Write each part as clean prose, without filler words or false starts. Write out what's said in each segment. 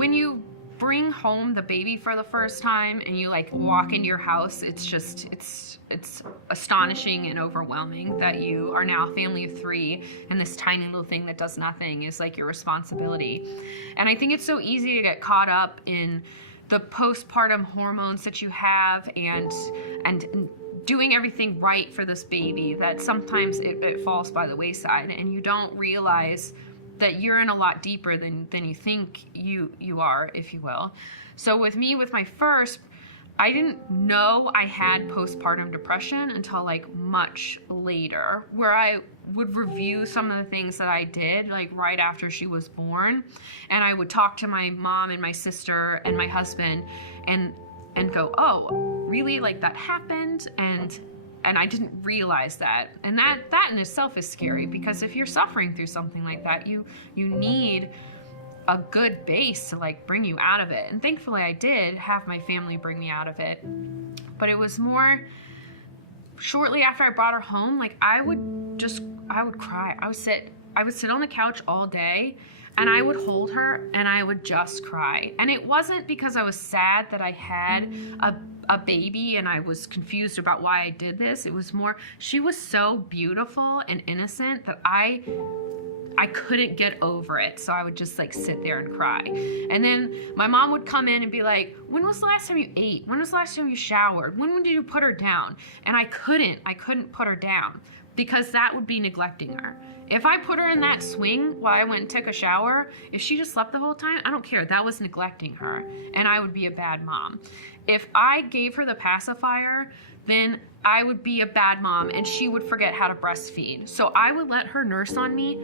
when you bring home the baby for the first time and you like walk into your house, it's astonishing and overwhelming that you are now a family of 3 and this tiny little thing that does nothing is like your responsibility. And I think it's so easy to get caught up in the postpartum hormones that you have and doing everything right for this baby that sometimes it falls by the wayside, and you don't realize that you're in a lot deeper than you think you are, if you will. So with me, with my first, I didn't know I had postpartum depression until like much later, where I would review some of the things that I did like right after she was born, and I would talk to my mom and my sister and my husband and go, oh, really, like that happened? And I didn't realize that. And that in itself is scary, because if you're suffering through something like that, you need a good base to like bring you out of it. And thankfully I did have my family bring me out of it. But it was more shortly after I brought her home, like I would cry. I would sit on the couch all day and I would hold her and I would just cry. And it wasn't because I was sad that I had a baby and I was confused about why I did this. It was more, she was so beautiful and innocent that I couldn't get over it. So I would just like sit there and cry. And then my mom would come in and be like, when was the last time you ate? When was the last time you showered? When did you put her down? And I couldn't put her down, because that would be neglecting her. If I put her in that swing while I went and took a shower, if she just slept the whole time, I don't care. That was neglecting her, and I would be a bad mom. If I gave her the pacifier, then I would be a bad mom, and she would forget how to breastfeed. So I would let her nurse on me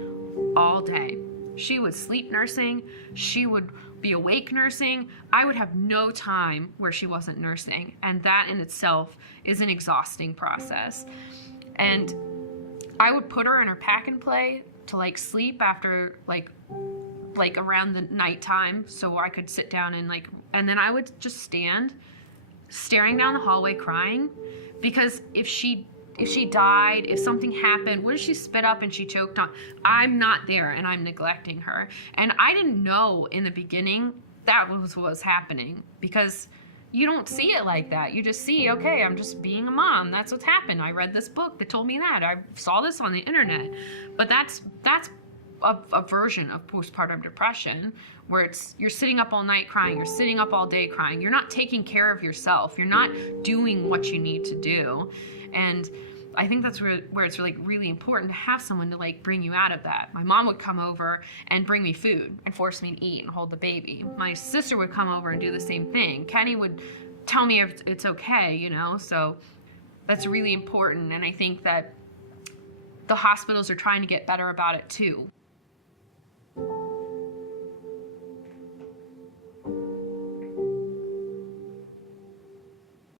all day. She would sleep nursing. She would be awake nursing. I would have no time where she wasn't nursing, and that in itself is an exhausting process. And I would put her in her pack and play to like sleep after like around the nighttime, so I could sit down and then I would just stand staring down the hallway crying, because if she died, if something happened, what if she spit up and she choked on? I'm not there and I'm neglecting her. And I didn't know in the beginning that was what was happening, because you don't see it like that. You just see, okay, I'm just being a mom. That's what's happened. I read this book that told me that. I saw this on the internet. But that's a version of postpartum depression, where you're sitting up all night crying, you're sitting up all day crying, you're not taking care of yourself, you're not doing what you need to do. And I think that's where it's really important to have someone to like bring you out of that. My mom would come over and bring me food and force me to eat and hold the baby. My sister would come over and do the same thing. Kenny would tell me if it's okay, you know? So that's really important. And I think that the hospitals are trying to get better about it too.